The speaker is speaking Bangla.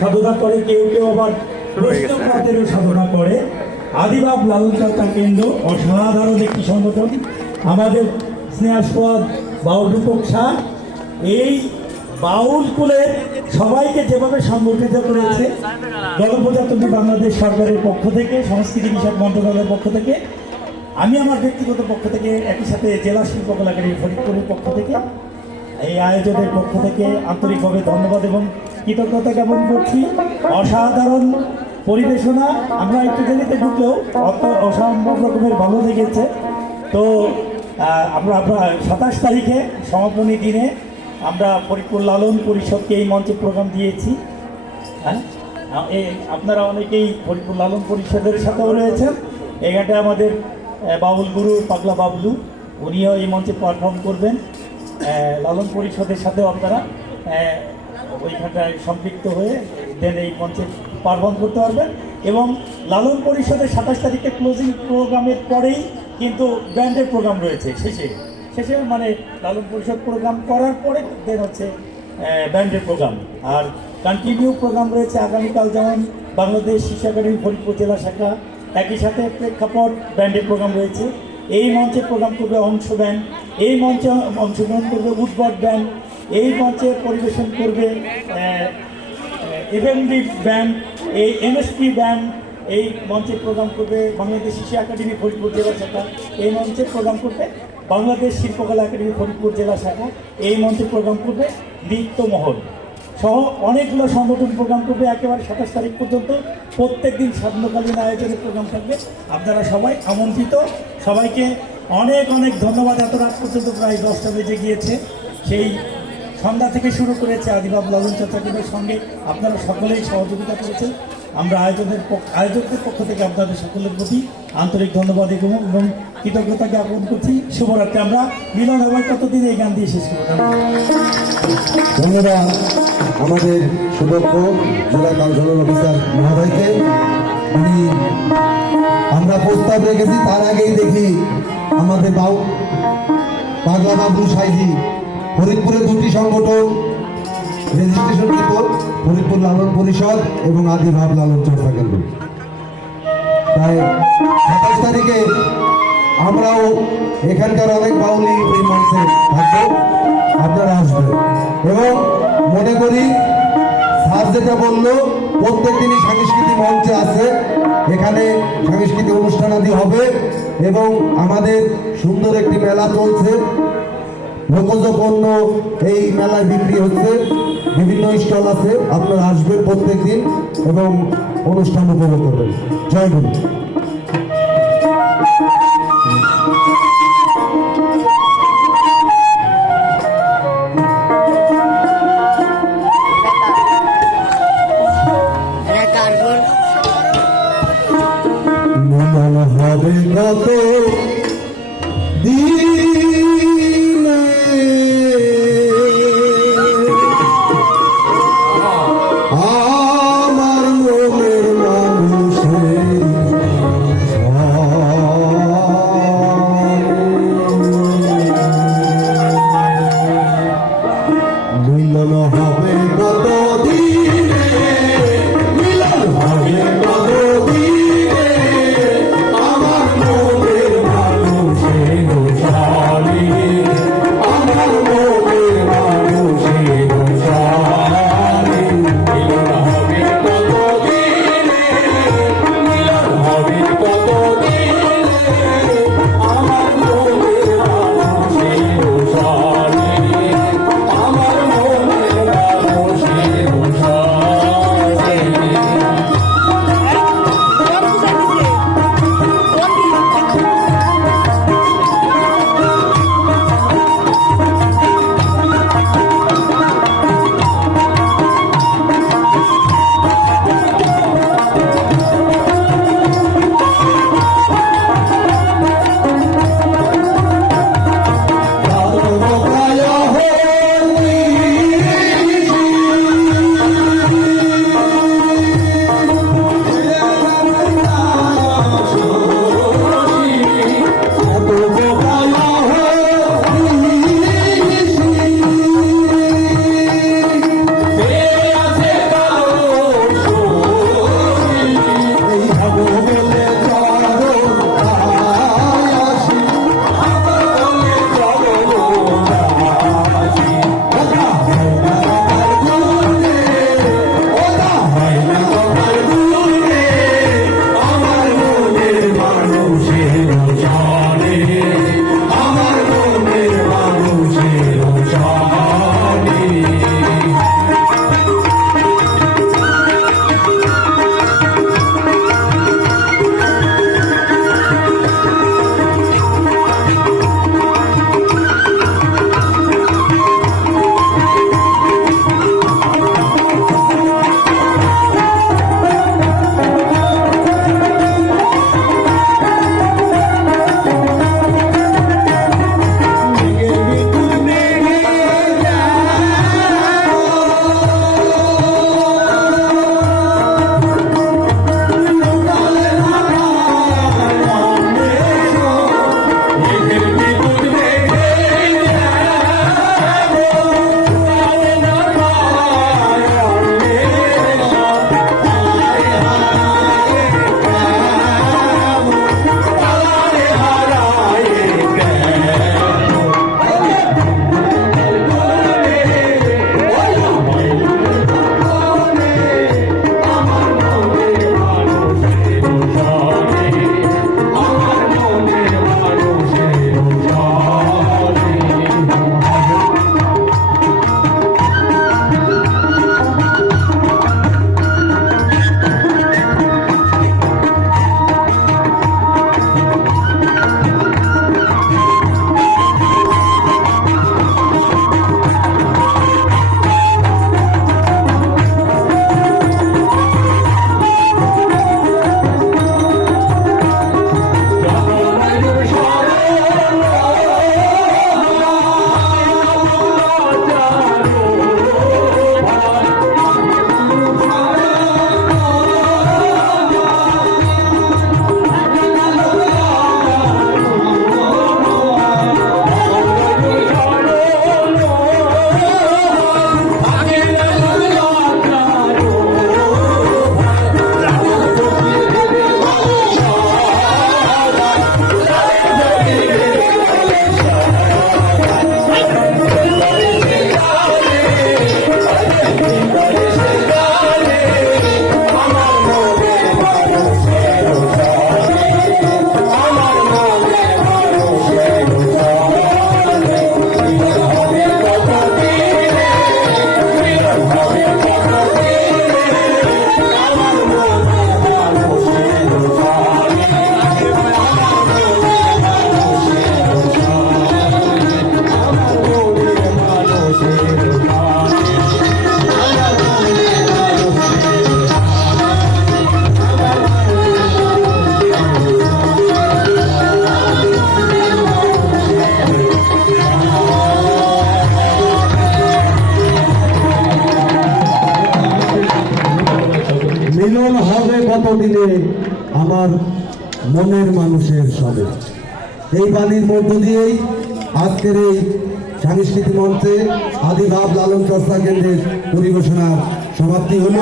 সাধনা করে, কেউ কেউ আবার বৈষ্ণববাদেরও সাধনা করে। আদিবাব লালন চর্চা কেন্দ্র, অসাধারণ একটি সংগঠন। আমাদের স্নেহাস্পদ বাউল রূপক শাহ এই বাউল কুলের সবাইকে যেভাবে সংগঠিত করেছে, গণপ্রজাতন্ত্রী বাংলাদেশ সরকারের পক্ষ থেকে, সংস্কৃতি বিষয়ক মন্ত্রণালয়ের পক্ষ থেকে, আমি আমার ব্যক্তিগত পক্ষ থেকে, একই সাথে জেলা শিল্পকলা একাডেমি ফরিদপুরের পক্ষ থেকে, এই আয়োজনের পক্ষ থেকে আন্তরিকভাবে ধন্যবাদ এবং কৃতজ্ঞতা জ্ঞাপন করছি। অসাধারণ পরিবেশনা। আমরা একটু দেরিতে ঢুকলেও অত অসম্ভব রকমের ভালো লেগেছে। তো আমরা আমরা সাতাশ তারিখে সমাপনী দিনে আমরা ফরিদপুর লালন পরিষদকে এই মঞ্চে প্রোগ্রাম দিয়েছি। হ্যাঁ? এই আপনারা অনেকেই ফরিদপুর লালন পরিষদের সাথেও রয়েছেন। এখানটা আমাদের বাবুল গুরু, পাগলা বাবলু, উনিও এই মঞ্চে পারফর্ম করবেন। লালন পরিষদের সাথেও আপনারা ওইখানটায় সম্পৃক্ত হয়ে দেন এই মঞ্চে পারফর্ম করতে পারবেন। এবং লালন পরিষদের সাতাশ তারিখে ক্লোজিং প্রোগ্রামের পরেই কিন্তু ব্যান্ডের প্রোগ্রাম রয়েছে শেষে। শেষে মানে লালন পরিষদ প্রোগ্রাম করার পরে দেন হচ্ছে ব্যান্ডের প্রোগ্রাম আর কন্টিনিউ প্রোগ্রাম রয়েছে আগামীকাল যেমন বাংলাদেশ শিশু একাডেমি ফরিদপুর জেলা শাখা, একই সাথে প্রেক্ষাপট ব্যান্ডের প্রোগ্রাম রয়েছে। এই মঞ্চে প্রোগ্রাম করবে অংশ ব্যান্ড, এই মঞ্চে অংশগ্রহণ করবে উদ্ভট ব্যান্ড এই মঞ্চে পরিবেশন করবে এভএমডি ব্যান্ড, এই এমএসপি ব্যান্ড, এই মঞ্চে প্রোগ্রাম করবে বাংলাদেশ শিশু একাডেমি ফরিদপুর জেলা শাখা। এই মঞ্চে প্রোগ্রাম করবে বাংলাদেশ শিল্পকলা একাডেমি ফরিদপুর জেলা শাখা। এই মঞ্চে প্রোগ্রাম করবে মহল। সহ অনেকগুলো সংগঠন প্রোগ্রাম করবে, একেবারে সাতাশ তারিখ পর্যন্ত। প্রত্যেক দিন সান্ধ্যকালীন আয়োজনের প্রোগ্রাম থাকবে। আপনারা সবাই আমন্ত্রিত। সবাইকে অনেক অনেক ধন্যবাদ। এত রাত পর্যন্ত প্রায় দশটা বেজে গিয়েছে। সেই সন্ধ্যা থেকে শুরু করেছে আদিবাব লালন চর্চাকেন্দ্রের সঙ্গে আপনারা সকলেই সহযোগিতা করেছেন। আমরা আয়োজনের আয়োজকদের পক্ষ থেকে আপনাদের সকলের প্রতি আন্তরিক ধন্যবাদ এবং এবং কৃতজ্ঞতা জ্ঞাপন করছি। শুভরাত্রি, আমরা মিলন হবে কতদিন এই গান দিয়ে শেষ ধন্যবাদ আমাদের সুদক্ষ জেলা কাউন্সিলর অফিসার মহোদয়কে। উনি আমরা প্রস্তাব রেখেছি, তার আগেই দেখি আমাদের বাউ পাগলা বাবু সাইজি ফরিদপুরে দুটি সংগঠন রেজিস্ট্রেশন কৃত ফরিদপুর লালন পরিষদ এবং আদি আদিভাব লালন চর্চা কেন্দ্র তাই সাতাশ তারিখে আমরাও এখানকার অনেক বাউলি, এই মঞ্চে থাকব। আপনারা আসবেন। এবং মনে করি স্যার যেটা বলল প্রত্যেক দিনই সাংস্কৃতিক মঞ্চে আছে। এখানে সাংস্কৃতিক অনুষ্ঠানাদি হবে এবং আমাদের সুন্দর একটি মেলা চলছে। লোকজ পণ্য এই মেলায় বিক্রি হচ্ছে। বিভিন্ন স্টল আছে, আপনারা আসবেন প্রত্যেক দিন এবং অনুষ্ঠান উপভোগ করবেন। জয় গুরু। হবে কত দিনে মিলন হবে কতদিনে? আমার মনের মানুষের সবে। এই বাণীর মধ্য দিয়েই আজকের এই সাংস্কৃতিক মঞ্চে আদিভাব লালন চর্চা কেন্দ্রের পরিবেশনার সমাপ্তি হল।